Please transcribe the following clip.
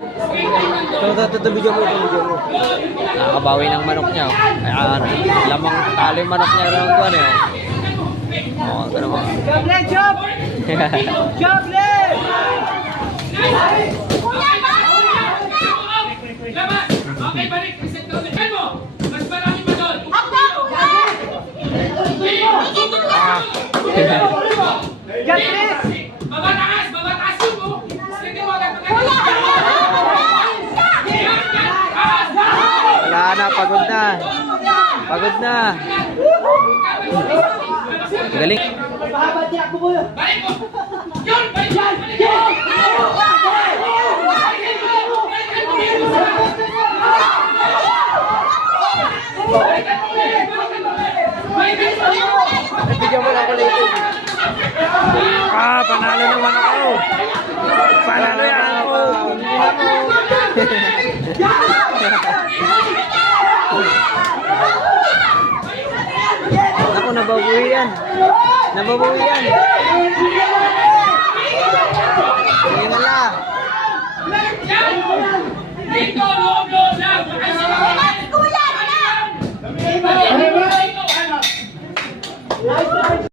Ito, video mo. Nakakabawi ng manok niya. Oh. Ayan, lamang talo yung manok niya ng kuwan eh. Oh, ganun mo. Job, Len! Job! Job, Len! Okay, balik. Reset ko. Tignan mo. Mas marami pa doon. Job, Len! Babataas yun mo. Sige mo. Wala na, pagod na. Pagod na. Galing. Balik mo. Yun! Balik! Bigyan mo lang ko later. Panalo naman ako. Panalo yan ako. Ako, nababuhi yan. Nababuhi yan.